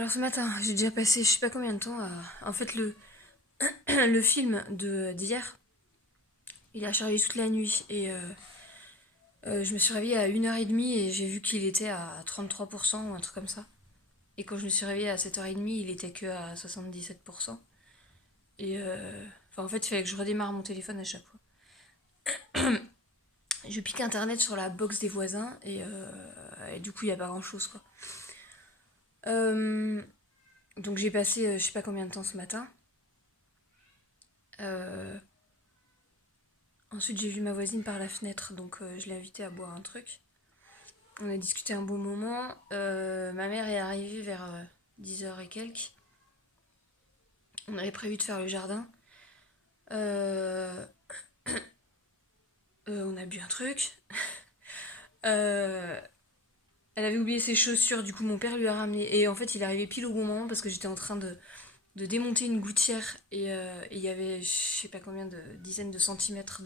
Alors ce matin, j'ai déjà passé je sais pas combien de temps à... En fait, le film d'hier, il a chargé toute la nuit et je me suis réveillée à 1h30 et j'ai vu qu'il était à 33% ou un truc comme ça. Et quand je me suis réveillée à 7h30, il était que à 77%. Et enfin, en fait, il fallait que je redémarre mon téléphone à chaque fois. Je pique internet sur la box des voisins et du coup, il n'y a pas grand chose quoi. Donc j'ai passé je sais pas combien de temps ce matin. Ensuite, j'ai vu ma voisine par la fenêtre, donc je l'ai invitée à boire un truc. On a discuté un bon moment. Ma mère est arrivée vers 10h et quelques. On avait prévu de faire le jardin. On a bu un truc. Elle avait oublié ses chaussures, du coup mon père lui a ramené. Et en fait, il est arrivé pile au bon moment parce que j'étais en train de démonter une gouttière et il y avait je sais pas combien de dizaines de centimètres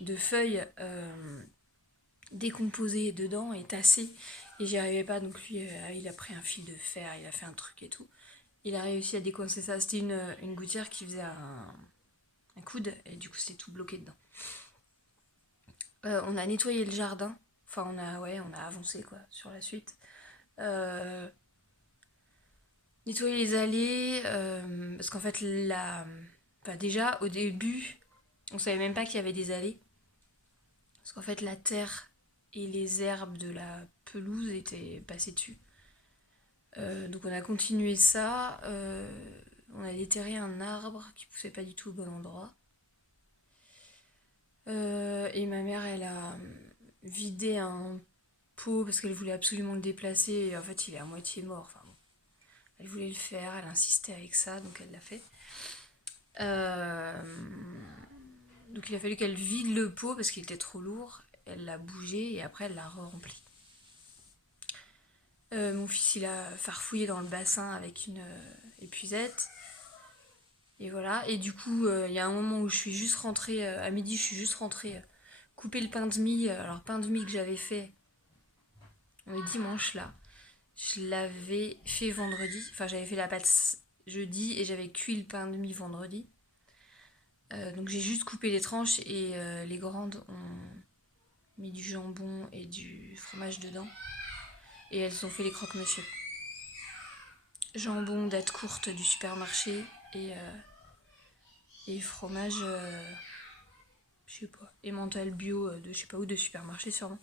de feuilles décomposées dedans et tassées et j'y arrivais pas, donc lui il a pris un fil de fer, il a fait un truc et tout, il a réussi à décoincer ça. C'était une gouttière qui faisait un coude et du coup c'était tout bloqué dedans. On a nettoyé le jardin, enfin on a avancé quoi sur la suite. Nettoyer les allées, parce qu'en fait déjà au début on savait même pas qu'il y avait des allées, parce qu'en fait la terre et les herbes de la pelouse étaient passées dessus. Donc on a continué ça, on a déterré un arbre qui poussait pas du tout au bon endroit. Et ma mère elle a vidé un pot parce qu'elle voulait absolument le déplacer et en fait il est à moitié mort. Enfin, bon. Elle voulait le faire, elle insistait avec ça, donc elle l'a fait. Donc il a fallu qu'elle vide le pot parce qu'il était trop lourd. Elle l'a bougé et après elle l'a re-rempli. Mon fils il a farfouillé dans le bassin avec une épuisette. Et voilà. Et du coup, il y a un moment où je suis juste rentrée, à midi, je suis juste rentrée couper le pain de mie. Alors, pain de mie que j'avais fait le dimanche là, je l'avais fait vendredi. Enfin, j'avais fait la pâte jeudi et j'avais cuit le pain de mie vendredi. Donc, j'ai juste coupé les tranches et les grandes ont mis du jambon et du fromage dedans. Et elles ont fait les croque-monsieur. Jambon date courte du supermarché et fromage, je sais pas, emmental bio de je sais pas où, de supermarché sûrement.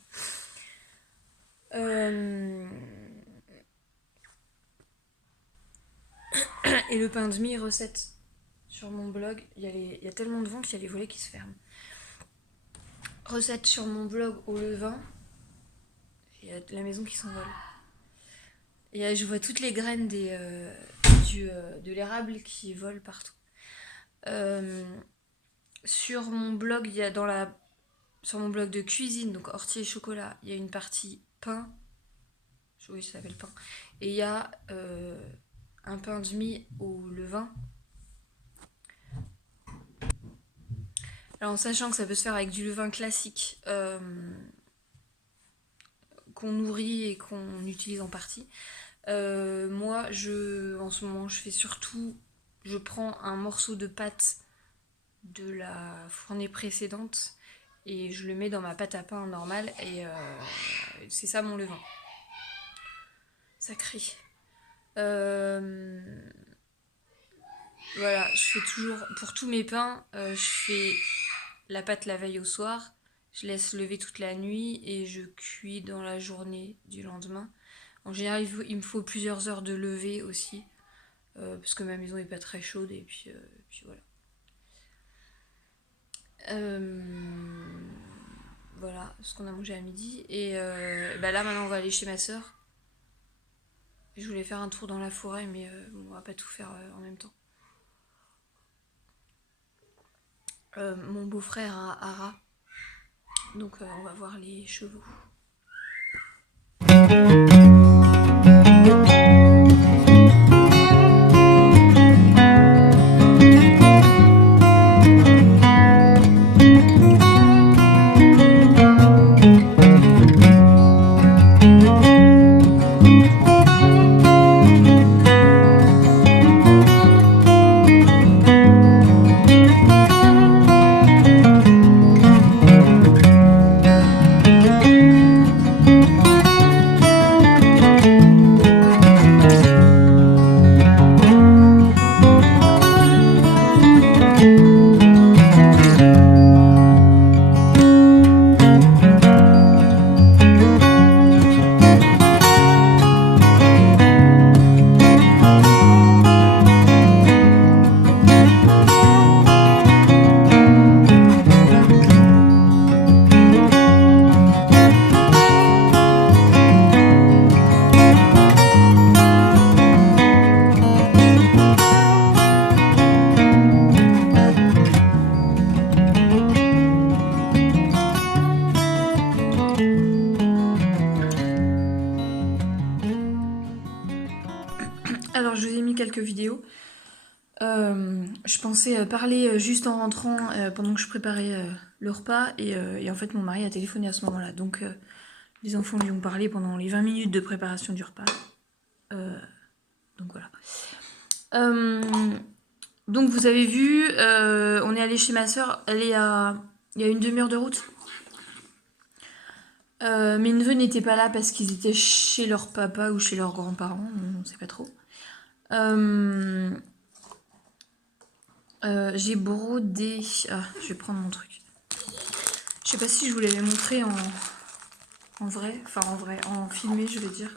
Et le pain de mie recette sur mon blog, il y a tellement de vent qu'il y a les volets qui se ferment. Recette sur mon blog au levain, il y a la maison qui s'envole. Et je vois toutes les graines de l'érable qui volent partout. Sur mon blog, il y a sur mon blog de cuisine, donc ortie et chocolat, il y a une partie pain. Oui, ça s'appelle pain. Et il y a un pain de mie au levain. Alors en sachant que ça peut se faire avec du levain classique qu'on nourrit et qu'on utilise en partie. Moi, en ce moment, je prends un morceau de pâte de la fournée précédente et je le mets dans ma pâte à pain normale et c'est ça mon levain. Ça crie. Voilà, je fais toujours, pour tous mes pains, je fais la pâte la veille au soir, je laisse lever toute la nuit et je cuis dans la journée du lendemain. En général, il me faut plusieurs heures de lever aussi, parce que ma maison est pas très chaude et puis voilà. Voilà ce qu'on a mangé à midi. Et là maintenant on va aller chez ma soeur. Je voulais faire un tour dans la forêt, mais bon, on va pas tout faire en même temps. Mon beau-frère a un rat, donc on va voir les chevaux. Alors je vous ai mis quelques vidéos. Je pensais parler juste en rentrant pendant que je préparais le repas et en fait mon mari a téléphoné à ce moment-là. Donc les enfants lui ont parlé pendant les 20 minutes de préparation du repas. Donc voilà. Donc vous avez vu, on est allé chez ma soeur, elle est à... Il y a une demi-heure de route. Mes neveux n'étaient pas là parce qu'ils étaient chez leur papa ou chez leurs grands-parents, on ne sait pas trop. J'ai brodé... Ah, je vais prendre mon truc. Je sais pas si je vous l'avais montré en vrai, enfin en vrai, en filmé je veux dire.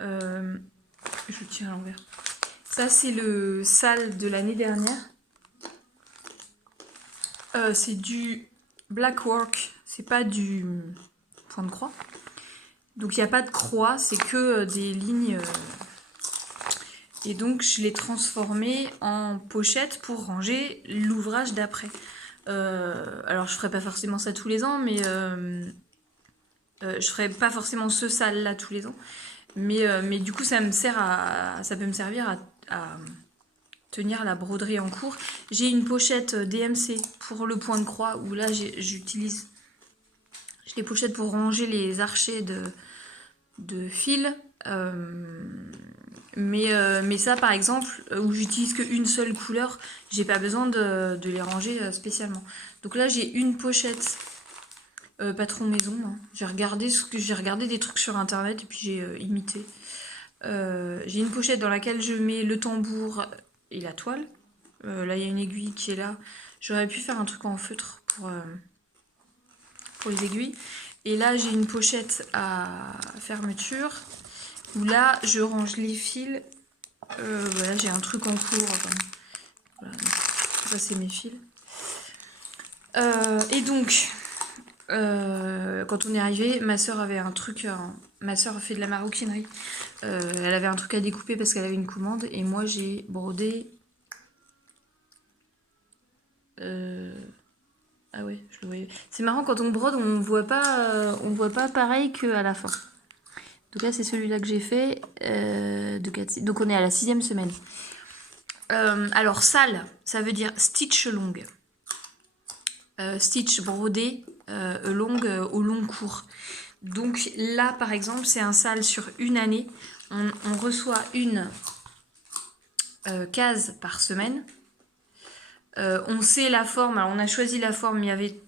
Je le tiens à l'envers. Ça c'est le sale de l'année dernière. C'est du black work, c'est pas du point de croix. Donc il n'y a pas de croix, c'est que des lignes. Et donc je l'ai transformé en pochette pour ranger l'ouvrage d'après. Alors je ferai pas forcément ça tous les ans, mais je ferai pas forcément ce sale là tous les ans. Mais du coup ça me sert ça peut me servir à tenir la broderie en cours. J'ai une pochette DMC pour le point de croix où là j'utilise les pochettes pour ranger les archets de fil. Mais ça par exemple, où j'utilise qu'une seule couleur, j'ai pas besoin de les ranger spécialement. Donc là j'ai une pochette patron maison. Hein. J'ai regardé des trucs sur internet et puis j'ai imité. J'ai une pochette dans laquelle je mets le tambour et la toile. Là il y a une aiguille qui est là. J'aurais pu faire un truc en feutre pour les aiguilles. Et là j'ai une pochette à fermeture où là je range les fils. Voilà, j'ai un truc en cours. Enfin, voilà, donc, ça c'est mes fils. Et donc quand on est arrivé, ma soeur avait un truc. Ma soeur fait de la maroquinerie. Elle avait un truc à découper parce qu'elle avait une commande et moi j'ai brodé. Ah ouais, je le voyais. C'est marrant quand on brode, on voit pas pareil qu'à la fin. Donc là c'est celui-là que j'ai fait. Donc on est à la 6e semaine. Alors sale, ça veut dire stitch longue. Stitch brodé, longue au long cours. Donc là par exemple c'est un sale sur une année. On reçoit une case par semaine. On sait la forme, alors on a choisi la forme, il y avait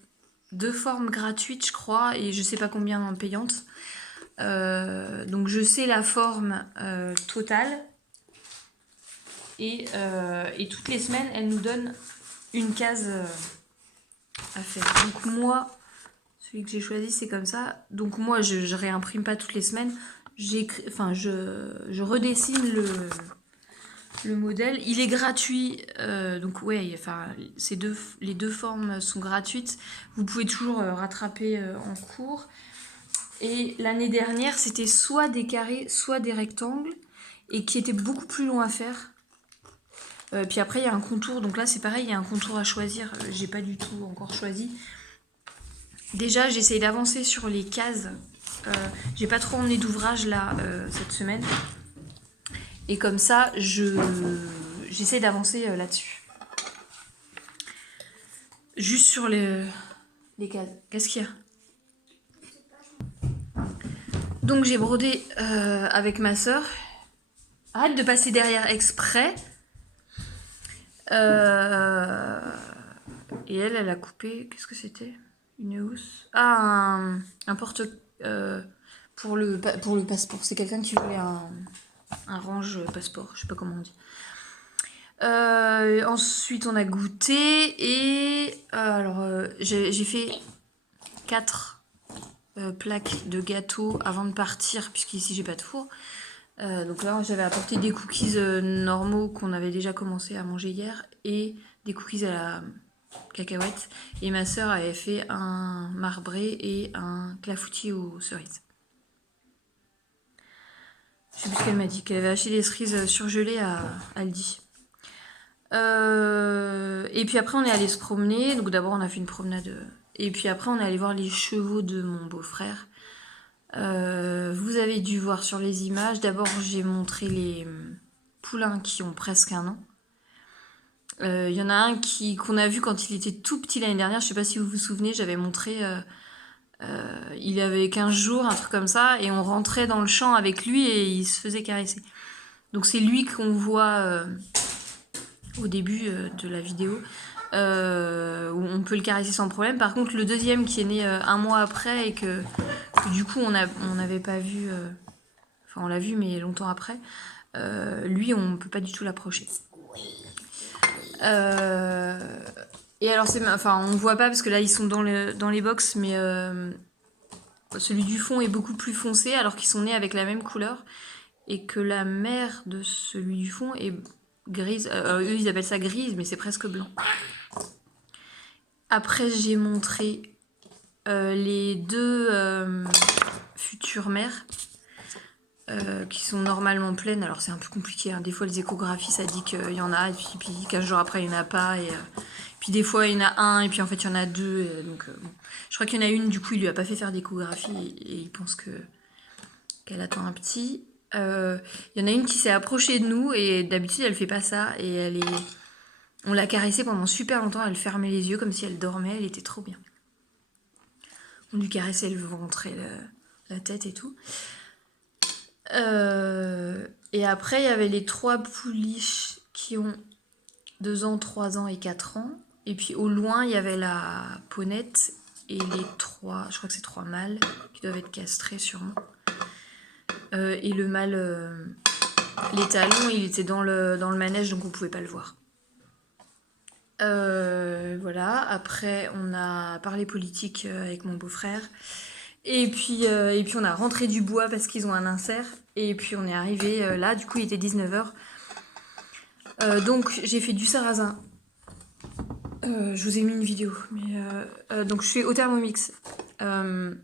2 formes gratuites je crois et je sais pas combien en payantes. Donc je sais la forme totale et toutes les semaines elle nous donne une case à faire. Donc moi, celui que j'ai choisi c'est comme ça. Donc moi je réimprime pas toutes les semaines, je redessine le modèle. Il est gratuit, donc ouais, enfin les deux formes sont gratuites. Vous pouvez toujours rattraper en cours. Et l'année dernière, c'était soit des carrés, soit des rectangles, et qui étaient beaucoup plus longs à faire. Puis après, il y a un contour, donc là c'est pareil, il y a un contour à choisir. J'ai pas du tout encore choisi. Déjà, j'essaye d'avancer sur les cases. J'ai pas trop emmené d'ouvrage là cette semaine. Et comme ça, j'essaie d'avancer là-dessus. Juste sur les cases. Qu'est-ce qu'il y a ? Donc j'ai brodé avec ma soeur. Arrête de passer derrière exprès. Et elle a coupé. Qu'est-ce que c'était ? Une housse. Ah, un porte pour le passeport. C'est quelqu'un qui voulait un range passeport. Je sais pas comment on dit. Ensuite, on a goûté et alors j'ai fait 4 plaques de gâteau avant de partir, puisqu'ici j'ai pas de four. Donc là, j'avais apporté des cookies normaux qu'on avait déjà commencé à manger hier et des cookies à la cacahuète. Et ma soeur avait fait un marbré et un clafoutis aux cerises. Je sais plus ce qu'elle m'a dit, qu'elle avait acheté des cerises surgelées à Aldi. Et puis après on est allé se promener. Donc d'abord on a fait une promenade. Et puis après on est allé voir les chevaux de mon beau-frère. Vous avez dû voir sur les images. D'abord j'ai montré poulains qui ont presque 1 an. Il y en a un qu'on a vu quand il était tout petit l'année dernière, je sais pas si vous vous souvenez, j'avais montré, il avait 15 jours, un truc comme ça, et on rentrait dans le champ avec lui et il se faisait caresser. Donc c'est lui qu'on voit au début de la vidéo, où on peut le caresser sans problème. Par contre, le deuxième qui est né 1 mois après et que du coup on n'avait pas vu, enfin on l'a vu mais longtemps après, lui on peut pas du tout l'approcher. Et alors on voit pas parce que là ils sont dans les box, mais celui du fond est beaucoup plus foncé alors qu'ils sont nés avec la même couleur et que la mère de celui du fond est grise. Eux ils appellent ça grise mais c'est presque blanc. Après j'ai montré les 2 futures mères qui sont normalement pleines. Alors c'est un peu compliqué, hein. Des fois les échographies ça dit qu'il y en a et puis 15 jours après il n'y en a pas et puis des fois il y en a un et puis en fait il y en a 2 donc bon. Je crois qu'il y en a une, du coup il lui a pas fait faire d'échographie et il pense qu'elle attend un petit. Il y en a une qui s'est approchée de nous et d'habitude elle fait pas ça et on l'a caressée pendant super longtemps, elle fermait les yeux comme si elle dormait, elle était trop bien. On lui caressait le ventre et la tête et tout. Et après il y avait les 3 pouliches qui ont 2 ans, 3 ans et 4 ans. Et puis au loin, il y avait la ponette et les 3, je crois que c'est 3 mâles qui doivent être castrés sûrement. Et le mâle, les talons, il était dans le manège donc on pouvait pas le voir. Voilà, après on a parlé politique avec mon beau-frère. Et puis on a rentré du bois parce qu'ils ont un insert. Et puis on est arrivé là, du coup il était 19h. Donc j'ai fait du sarrasin. Je vous ai mis une vidéo. Mais donc je fais au Thermomix. Dans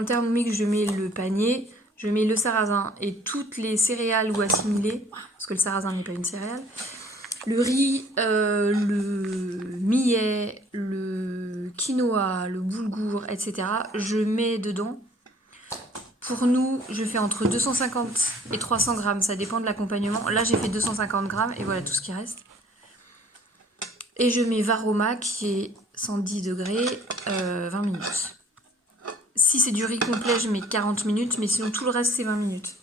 le Thermomix, je mets le panier, je mets le sarrasin et toutes les céréales ou assimilées, parce que le sarrasin n'est pas une céréale. Le riz, le millet, le quinoa, le boulgour, etc. Je mets dedans. Pour nous, je fais entre 250 et 300 grammes, ça dépend de l'accompagnement. Là, j'ai fait 250 grammes et voilà tout ce qui reste. Et je mets Varoma qui est 110 degrés, 20 minutes. Si c'est du riz complet, je mets 40 minutes, mais sinon tout le reste c'est 20 minutes.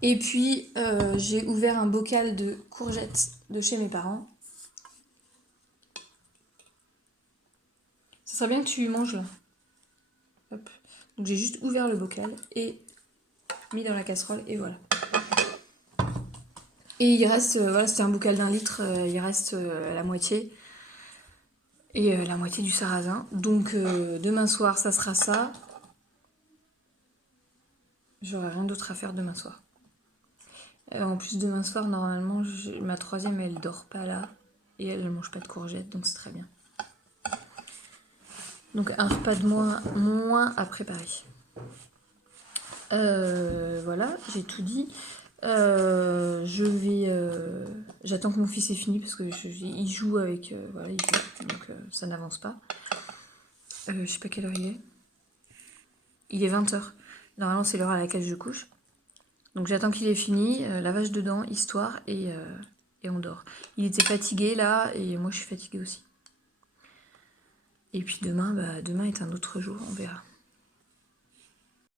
Et puis j'ai ouvert un bocal de courgettes de chez mes parents. Ça serait bien que tu manges là. Hop. Donc j'ai juste ouvert le bocal et mis dans la casserole et voilà. Et il reste, voilà, c'était un bocal d'1 litre, il reste la moitié. Et la moitié du sarrasin. Donc demain soir, ça sera ça. J'aurai rien d'autre à faire demain soir. En plus, demain soir, normalement, ma 3e, elle dort pas là. Et elle ne mange pas de courgettes, donc c'est très bien. Donc un repas de moins à préparer. Voilà, j'ai tout dit. J'attends que mon fils ait fini parce que il joue avec. Voilà, il joue, donc ça n'avance pas. Je sais pas quelle heure il est. Il est 20h. Normalement, c'est l'heure à laquelle je couche. Donc j'attends qu'il ait fini, lavage de dents, histoire, et on dort. Il était fatigué là, et moi je suis fatiguée aussi. Et puis demain est un autre jour, on verra.